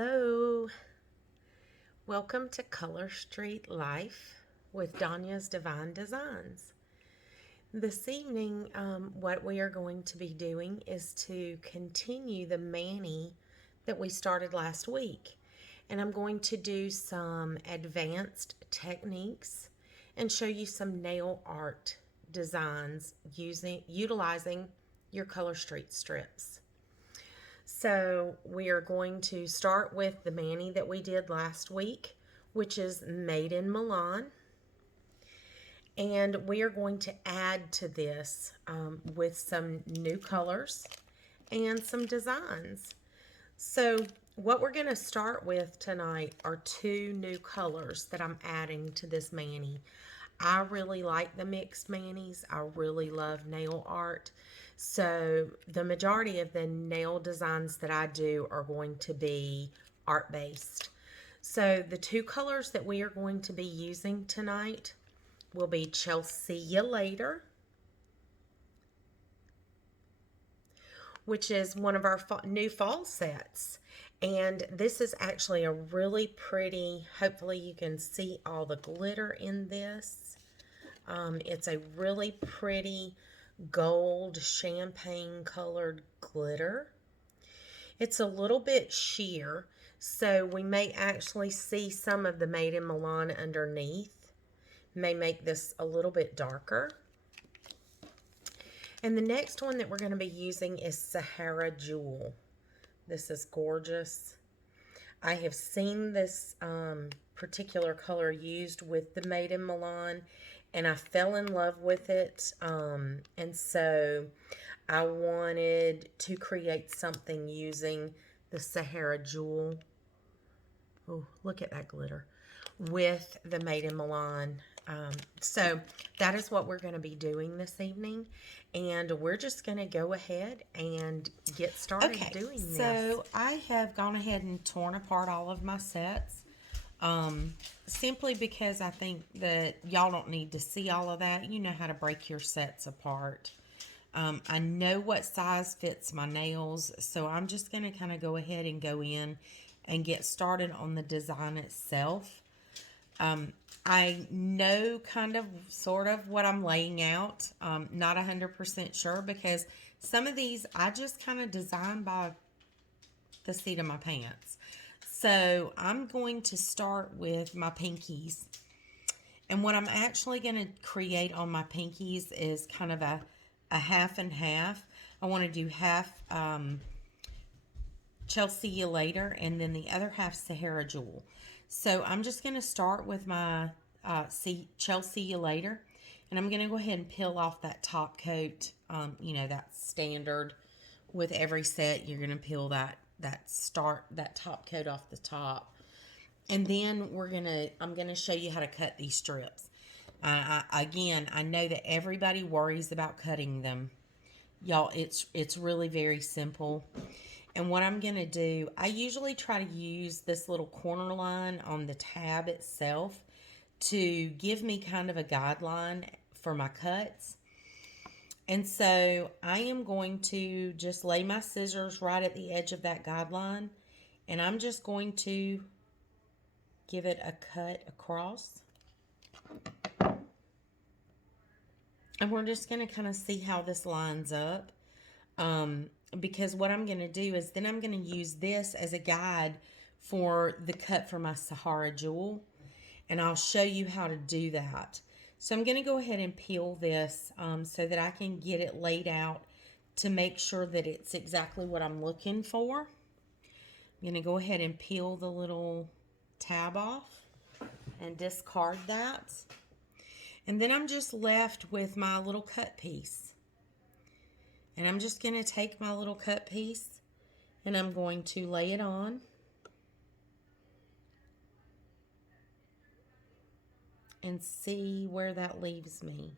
Hello, welcome to Color Street Life with Donya's Divine Designs. This evening, what we are going to be doing is to continue the mani that we started last week. And I'm going to do some advanced techniques and show you some nail art designs utilizing your Color Street strips. So we are going to start with the mani that we did last week, which is made in Milan. And we are going to add to this with some new colors and some designs. So what we're going to start with tonight are two new colors that I'm adding to this mani. I really like the mixed manis. I really love nail art. So the majority of the nail designs that I do are going to be art-based. So the two colors that we are going to be using tonight will be Chelsea Ya Later, which is one of our new fall sets. And this is actually a really pretty, hopefully you can see all the glitter in this. It's a really pretty gold champagne colored glitter. It's a little bit sheer, so we may actually see some of the Made in Milan underneath. May make this a little bit darker. And the next one that we're going to be using is Sahara Jewel. This is gorgeous. I have seen this particular color used with the Made in Milan, and I fell in love with it. And so I wanted to create something using the Sahara Jewel. Oh, look at that glitter. With the Made in Milan. So that is what we're going to be doing this evening. And we're just going to go ahead and get started doing this. So I have gone ahead and torn apart all of my sets. Simply because I think that y'all don't need to see all of that. You know how to break your sets apart. I know what size fits my nails, so I'm just going to kind of go ahead and go in and get started on the design itself. I know kind of sort of what I'm laying out. Not 100% sure because some of these I just kind of design by the seat of my pants. So I'm going to start with my pinkies. And what I'm actually going to create on my pinkies is kind of a half and half. I want to do half Chelsea Ya Later and then the other half Sahara Jewel. So I'm just going to start with my Chelsea Ya Later. And I'm going to go ahead and peel off that top coat. You know, that's standard with every set. You're going to peel that top coat off the top. And then I'm going to show you how to cut these strips. Again, I know that everybody worries about cutting them. Y'all, it's really very simple. And what I'm going to do, I usually try to use this little corner line on the tab itself to give me kind of a guideline for my cuts. And so I am going to just lay my scissors right at the edge of that guideline. And I'm just going to give it a cut across. And we're just going to kind of see how this lines up. Because what I'm going to do is then I'm going to use this as a guide for the cut for my Sahara Jewel. And I'll show you how to do that. So I'm going to go ahead and peel this so that I can get it laid out to make sure that it's exactly what I'm looking for. I'm going to go ahead and peel the little tab off and discard that. And then I'm just left with my little cut piece. And I'm just going to take my little cut piece and I'm going to lay it on. And see where that leaves me.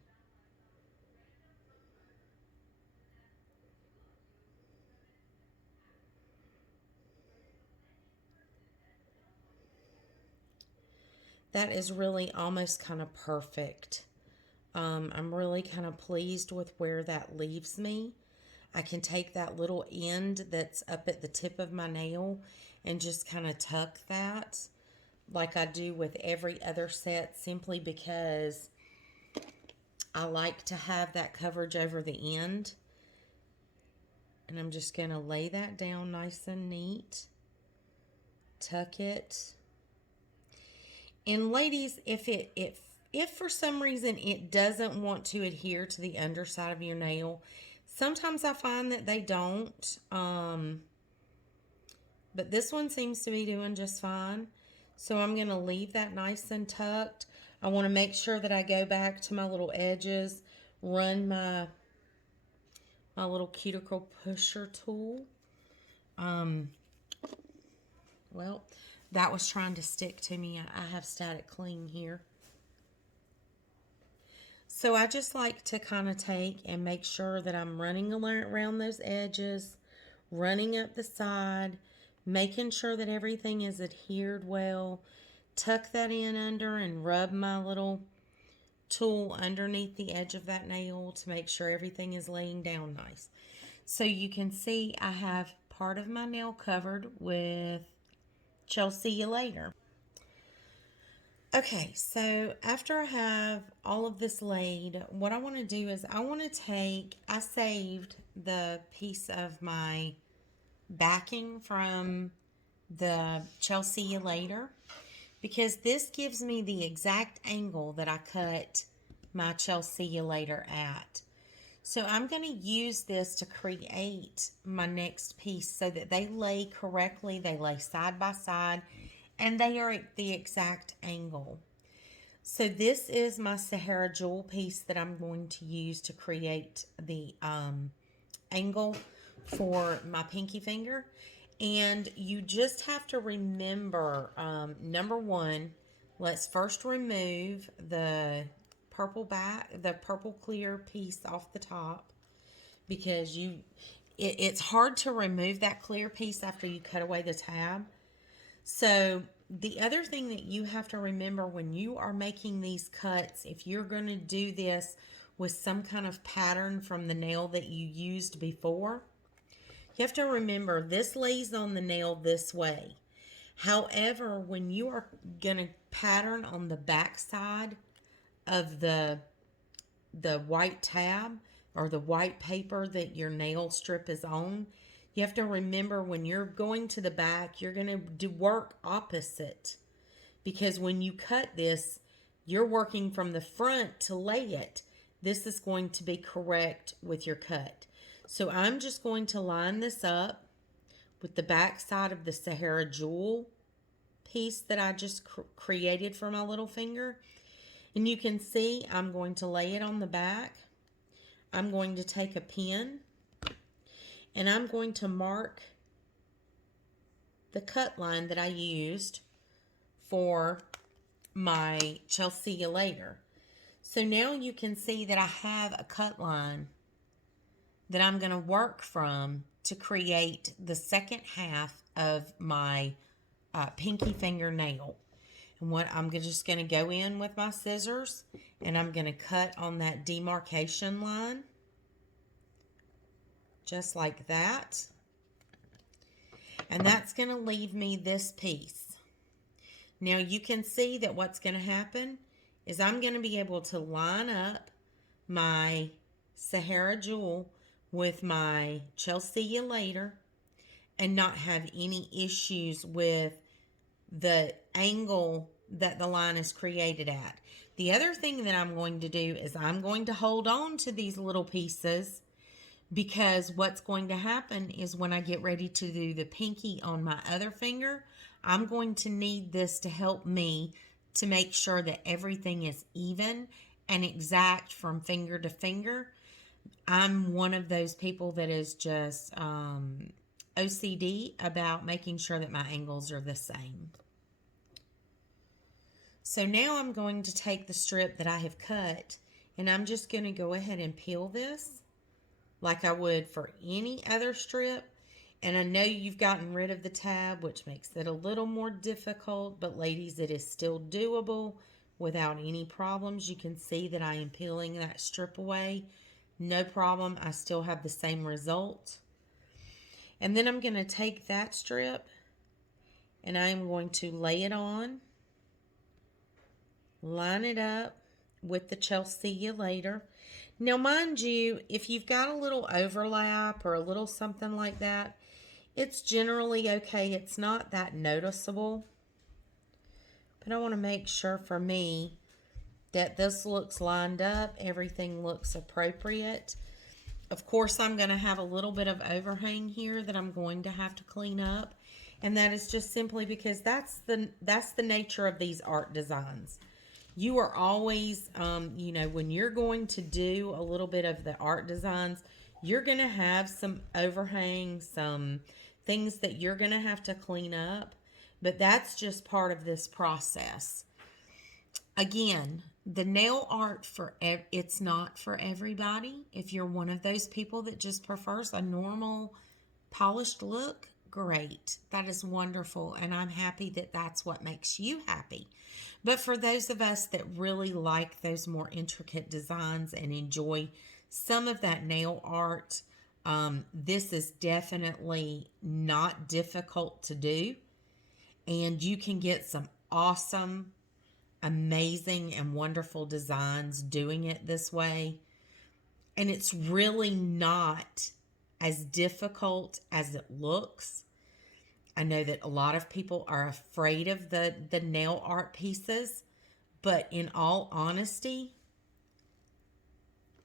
That is really almost kind of perfect. I'm really kind of pleased with where that leaves me. I can take that little end that's up at the tip of my nail and just kind of tuck that like I do with every other set, simply because I like to have that coverage over the end. And I'm just going to lay that down nice and neat. Tuck it. And ladies, if for some reason it doesn't want to adhere to the underside of your nail, sometimes I find that they don't. But this one seems to be doing just fine. So I'm going to leave that nice and tucked. I want to make sure that I go back to my little edges, run my little cuticle pusher tool. Well, that was trying to stick to me. I have static cling here. So I just like to kind of take and make sure that I'm running around those edges, running up the side, making sure that everything is adhered well. Tuck that in under and rub my little tool underneath the edge of that nail to make sure everything is laying down nice. So you can see I have part of my nail covered with See You Later. Okay, so after I have all of this laid, what I want to do is I saved the piece of my backing from the See You Later, because this gives me the exact angle that I cut my See You Later at. So I'm going to use this to create my next piece so that they lay correctly, they lay side by side, and they are at the exact angle. So this is my Sahara Jewel piece that I'm going to use to create the angle for my pinky finger. And you just have to remember, number one, let's first remove the purple clear piece off the top, because it's hard to remove that clear piece after you cut away the tab. So the other thing that you have to remember when you are making these cuts, if you're going to do this with some kind of pattern from the nail that you used before, you have to remember this lays on the nail this way. However, when you are going to pattern on the back side of the white tab or the white paper that your nail strip is on, you have to remember when you're going to the back, you're going to do work opposite, because when you cut this, you're working from the front to lay it. This is going to be correct with your cut. So I'm just going to line this up with the back side of the Sahara Jewel piece that I just created for my little finger. And you can see I'm going to lay it on the back. I'm going to take a pin and I'm going to mark the cut line that I used for my See You Later. So now you can see that I have a cut line that I'm going to work from to create the second half of my pinky finger nail. And what I'm just going to go in with my scissors and I'm going to cut on that demarcation line. Just like that. And that's going to leave me this piece. Now you can see that what's going to happen is I'm going to be able to line up my Sahara Jewel with my See You Later and not have any issues with the angle that the line is created at. The other thing that I'm going to do is I'm going to hold on to these little pieces, because what's going to happen is when I get ready to do the pinky on my other finger, I'm going to need this to help me to make sure that everything is even and exact from finger to finger. I'm one of those people that is just OCD about making sure that my angles are the same. So now I'm going to take the strip that I have cut and I'm just going to go ahead and peel this like I would for any other strip. And I know you've gotten rid of the tab, which makes it a little more difficult, but ladies, it is still doable without any problems. You can see that I am peeling that strip away no problem. I still have the same result. And then I'm going to take that strip and I'm going to lay it on, line it up with the Chelsea You Later. Now, mind you, if you've got a little overlap or a little something like that, it's generally okay. It's not that noticeable. But I want to make sure for me that this looks lined up. Everything looks appropriate. Of course, I'm going to have a little bit of overhang here that I'm going to have to clean up. And that is just simply because that's the nature of these art designs. You are always, when you're going to do a little bit of the art designs, you're going to have some overhang, some things that you're going to have to clean up. But that's just part of this process. Again, the nail art, it's not for everybody. If you're one of those people that just prefers a normal polished look, great. That is wonderful. And I'm happy that that's what makes you happy. But for those of us that really like those more intricate designs and enjoy some of that nail art, this is definitely not difficult to do. And you can get some awesome, amazing, and wonderful designs doing it this way. And it's really not as difficult as it looks. I know that a lot of people are afraid of the nail art pieces, but in all honesty,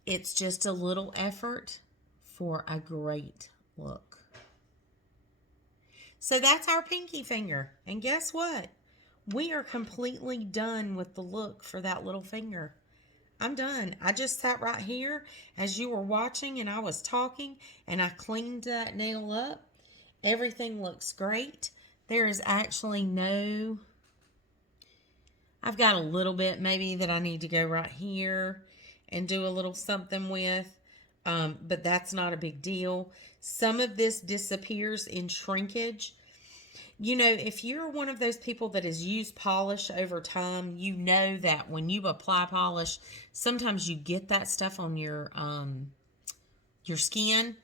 it's just a little effort for a great look. So that's our pinky finger. And guess what? We are completely done with the look for that little finger. I'm done. I just sat right here as you were watching and I was talking and I cleaned that nail up. Everything looks great. There is actually I've got a little bit maybe that I need to go right here and do a little something with. But that's not a big deal. Some of this disappears in shrinkage. You know, if you're one of those people that has used polish over time, you know that when you apply polish, sometimes you get that stuff on your skin.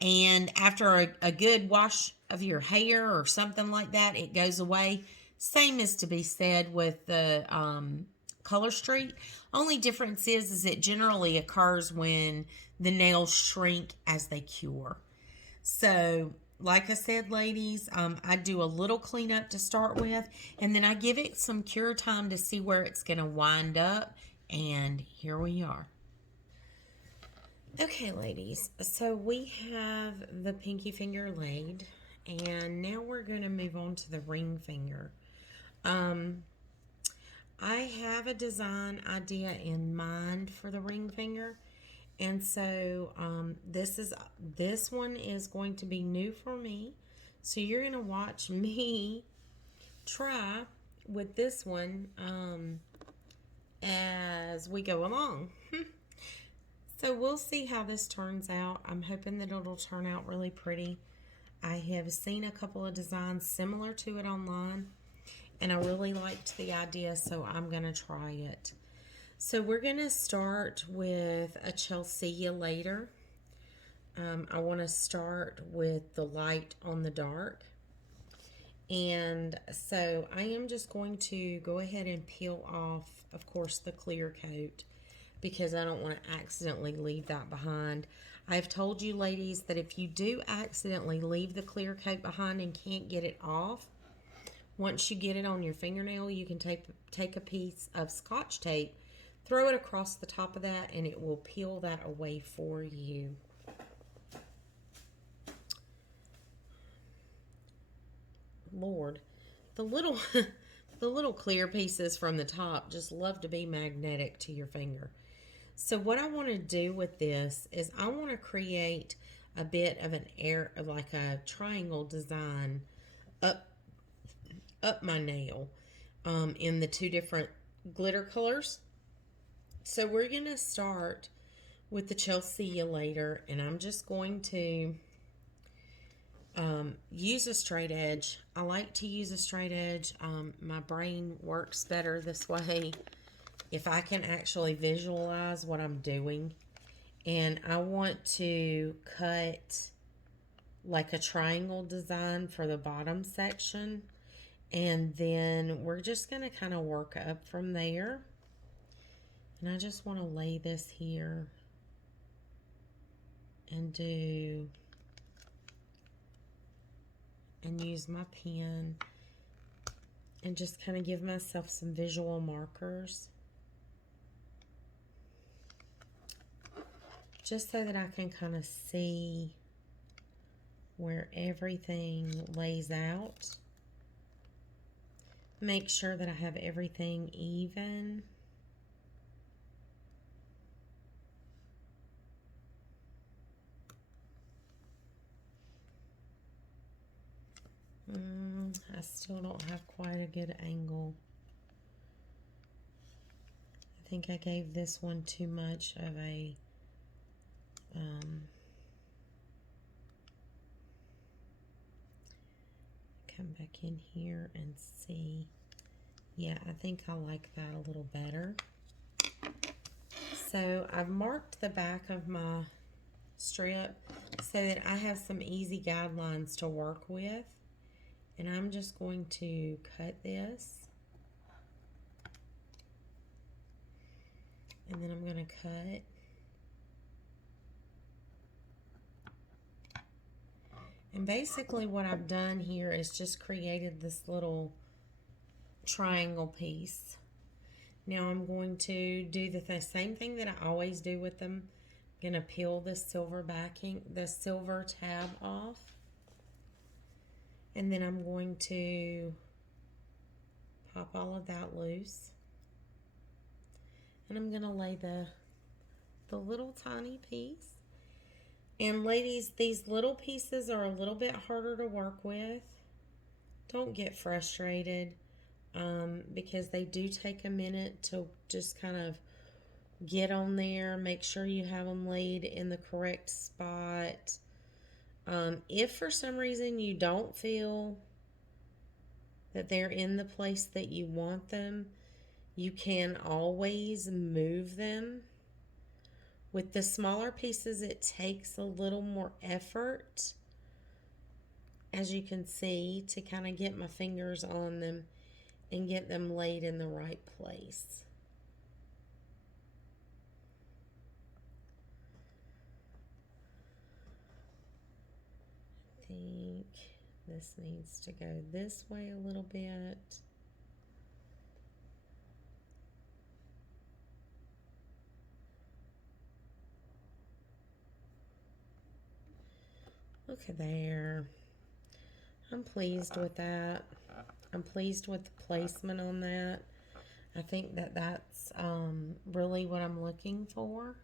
And after a good wash of your hair or something like that, it goes away. Same is to be said with the Color Street. Only difference is it generally occurs when the nails shrink as they cure. So, like I said, ladies, I do a little cleanup to start with, and then I give it some cure time to see where it's going to wind up, and here we are. Okay, ladies, so we have the pinky finger laid, and now we're going to move on to the ring finger. I have a design idea in mind for the ring finger, and so this one is going to be new for me. So you're going to watch me try with this one as we go along. So we'll see how this turns out. I'm hoping that it'll turn out really pretty. I have seen a couple of designs similar to it online, and I really liked the idea, so I'm going to try it. So we're going to start with a Chelsea You Later. I want to start with the light on the dark. And so I am just going to go ahead and peel off, of course, the clear coat, because I don't want to accidentally leave that behind. I've told you, ladies, that if you do accidentally leave the clear coat behind and can't get it off, once you get it on your fingernail, you can take a piece of Scotch tape, throw it across the top of that, and it will peel that away for you. Lord, the little clear pieces from the top just love to be magnetic to your finger. So what I want to do with this is I want to create a bit of like a triangle design up my nail in the two different glitter colors. So we're going to start with the Chelsea You Later, and I'm just going to use a straight edge. I like to use a straight edge. My brain works better this way if I can actually visualize what I'm doing. And I want to cut like a triangle design for the bottom section. And then we're just going to kind of work up from there. And I just want to lay this here and do, and use my pen and just kind of give myself some visual markers. Just so that I can kind of see where everything lays out. Make sure that I have everything even. I still don't have quite a good angle. I think I gave this one too much of a come back in here and see. Yeah, I think I like that a little better. So I've marked the back of my strip so that I have some easy guidelines to work with. And I'm just going to cut this. And then I'm going to cut. And basically what I've done here is just created this little triangle piece. Now I'm going to do the same thing that I always do with them. I'm going to peel the silver backing, the silver tab off. And then I'm going to pop all of that loose. And I'm going to lay the little tiny piece. And ladies, these little pieces are a little bit harder to work with. Don't get frustrated because they do take a minute to just kind of get on there. Make sure you have them laid in the correct spot. If for some reason you don't feel that they're in the place that you want them, you can always move them. With the smaller pieces, it takes a little more effort, as you can see, to kind of get my fingers on them and get them laid in the right place. I think this needs to go this way a little bit. Look at there. I'm pleased with that. I'm pleased with the placement on that. I think that that's really what I'm looking for.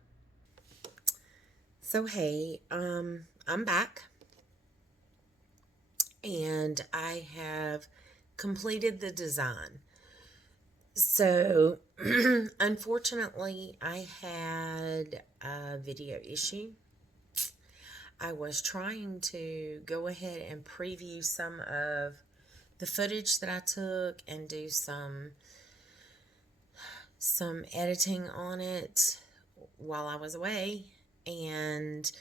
So hey, I'm back. And I have completed the design. So, unfortunately, I had a video issue. I was trying to go ahead and preview some of the footage that I took and do some editing on it while I was away. And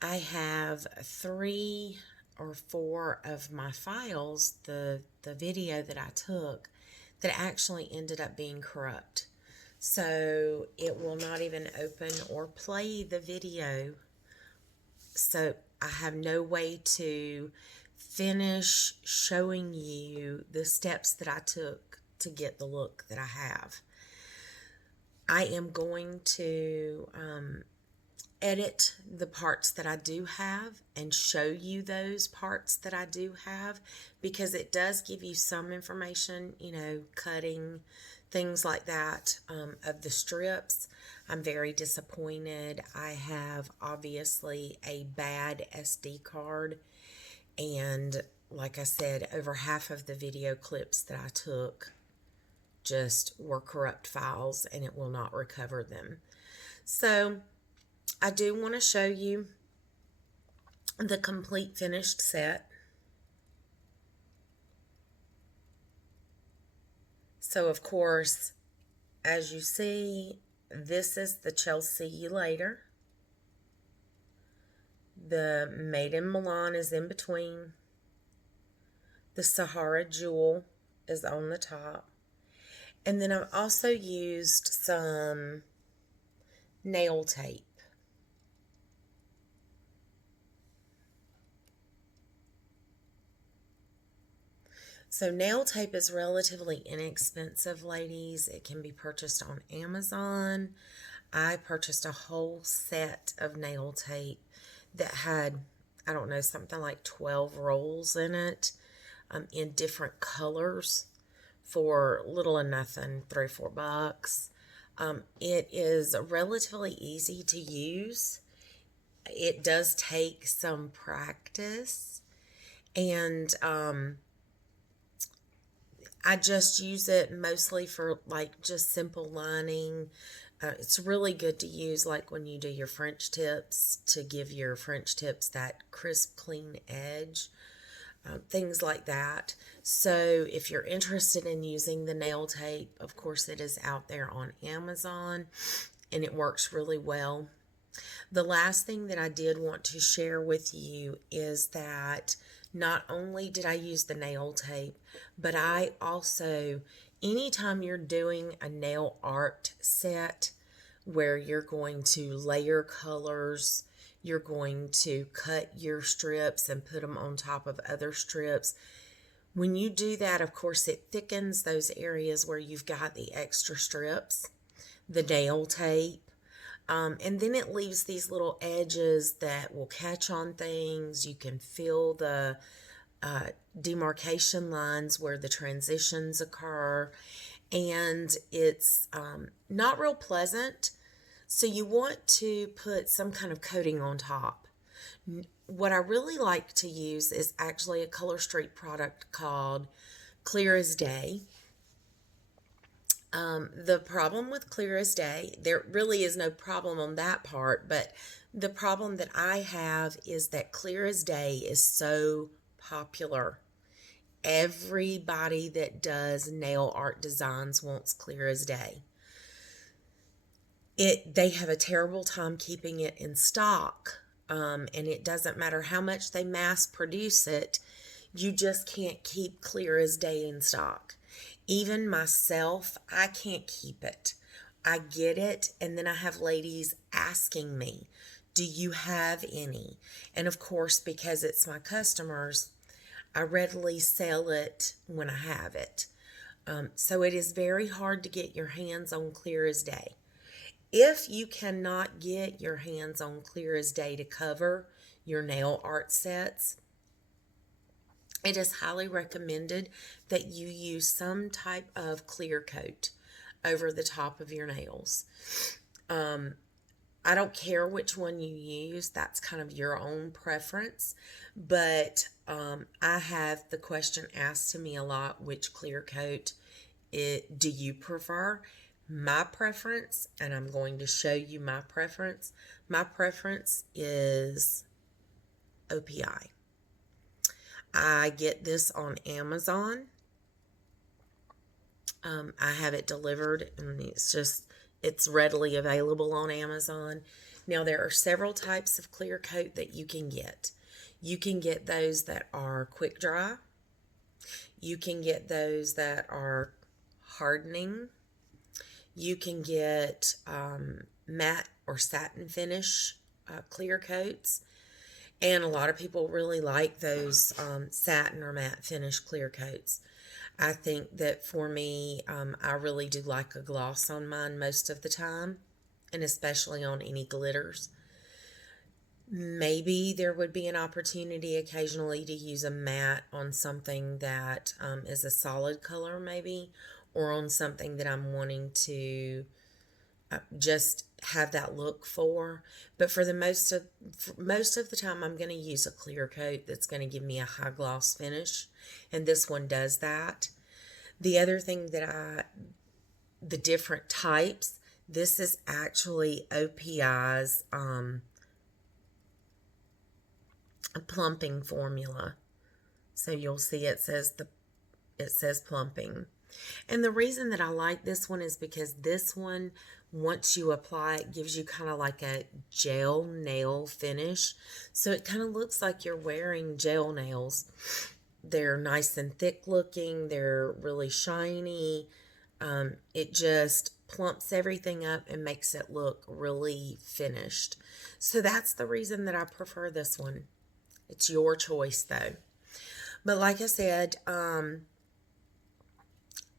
I have 3 or 4 of my files, the video that I took, that actually ended up being corrupt. So it will not even open or play the video. So I have no way to finish showing you the steps that I took to get the look that I have. I am going to edit the parts that I do have and show you those parts that I do have, because it does give you some information, you know, cutting, things like that, of the strips. I'm very disappointed. I have obviously a bad SD card, and like I said, over half of the video clips that I took just were corrupt files, and it will not recover them. So I do want to show you the complete finished set. So of course, as you see, This is the Chelsea You Later. The Made in Milan is in between. The Sahara Jewel is on the top. And then I've also used some nail tape. So nail tape is relatively inexpensive, ladies. It can be purchased on Amazon. I purchased a whole set of nail tape that had, I don't know, something like 12 rolls in it, in different colors for little or nothing, $3 or $4. It is relatively easy to use. It does take some practice, and I just use it mostly for like just simple lining. It's really good to use like when you do your French tips, to give your French tips that crisp, clean edge. Things like that. So if you're interested in using the nail tape, of course it is out there on Amazon and it works really well. The last thing that I did want to share with you is that not only did I use the nail tape, but I also, anytime you're doing a nail art set where you're going to layer colors, you're going to cut your strips and put them on top of other strips. When you do that, of course, it thickens those areas where you've got the extra strips, the nail tape, and then it leaves these little edges that will catch on things. You can feel the demarcation lines where the transitions occur, and it's not real pleasant. So you want to put some kind of coating on top. What I really like to use is actually a Color Street product called Clear as Day. The problem with Clear as Day, there really is no problem on that part, but the problem that I have is that Clear as Day is so popular. Everybody that does nail art designs wants Clear as Day. They have a terrible time keeping it in stock, and it doesn't matter how much they mass produce it, you just can't keep Clear as Day in stock. Even myself, I can't keep it. I get it, and then I have ladies asking me, do you have any? And of course, because it's my customers, I readily sell it when I have it. So it is very hard to get your hands on Clear as Day. If you cannot get your hands on Clear as Day to cover your nail art sets, it is highly recommended that you use some type of clear coat over the top of your nails. I don't care which one you use, that's kind of your own preference, but I have the question asked to me a lot, which clear coat do you prefer? My preference, and I'm going to show you my preference is OPI. I get this on Amazon. I have it delivered, and it's readily available on Amazon. Now, there are several types of clear coat that you can get. You can get those that are quick dry. You can get those that are hardening. You can get matte or satin finish clear coats. And a lot of people really like those satin or matte finish clear coats. I think that for me, I really do like a gloss on mine most of the time, and especially on any glitters. Maybe there would be an opportunity occasionally to use a matte on something that is a solid color, maybe, or on something that I'm wanting to just have that look for. But for most of the time, I'm going to use a clear coat that's going to give me a high gloss finish, and this one does that. The other thing the different types, this is actually OPI's plumping formula. So you'll see it says plumping. And the reason that I like this one is because this one once you apply, it gives you kind of like a gel nail finish. So it kind of looks like you're wearing gel nails. They're nice and thick looking. They're really shiny. It just plumps everything up and makes it look really finished. So that's the reason that I prefer this one. It's your choice though. But like I said,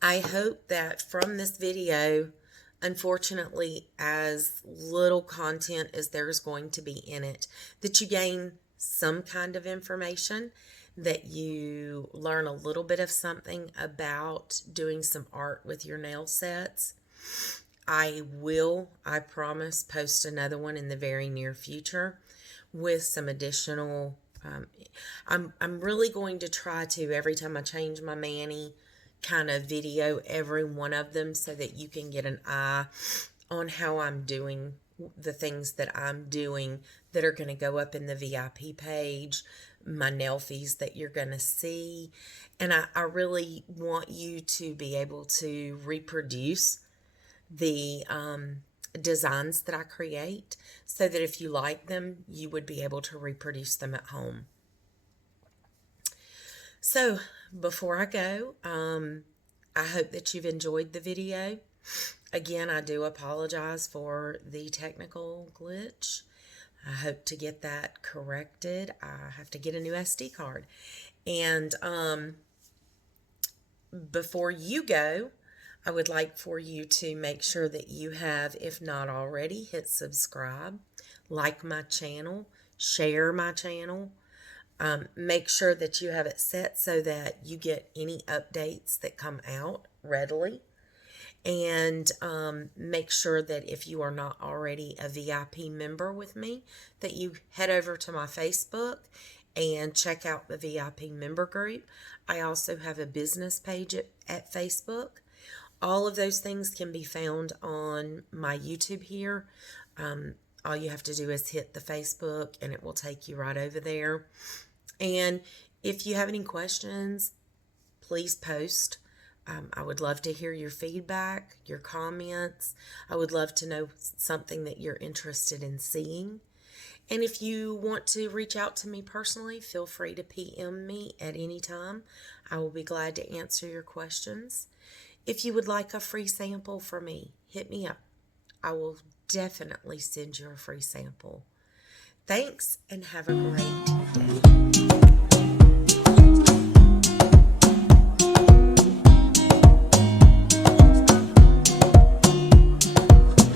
I hope that from this video, unfortunately, as little content as there's going to be in it, that you gain some kind of information, that you learn a little bit of something about doing some art with your nail sets. I will, I promise, post another one in the very near future with some additional. I'm really going to try to, every time I change my mani, kind of video every one of them so that you can get an eye on how I'm doing the things that I'm doing that are going to go up in the VIP page, my nail fees that you're going to see. And I really want you to be able to reproduce the designs that I create so that if you like them, you would be able to reproduce them at home. So before I go, I hope that you've enjoyed the video. Again, I do apologize for the technical glitch. I hope to get that corrected. I have to get a new SD card. And before you go, I would like for you to make sure that you have, if not already, hit subscribe, like my channel, share my channel. Make sure that you have it set so that you get any updates that come out readily. And make sure that if you are not already a VIP member with me, that you head over to my Facebook and check out the VIP member group. I also have a business page at Facebook. All of those things can be found on my YouTube here. All you have to do is hit the Facebook and it will take you right over there. And if you have any questions, please post. I would love to hear your feedback, your comments. I would love to know something that you're interested in seeing. And if you want to reach out to me personally, feel free to PM me at any time. I will be glad to answer your questions. If you would like a free sample from me, hit me up. I will definitely send you a free sample. Thanks and have a great day.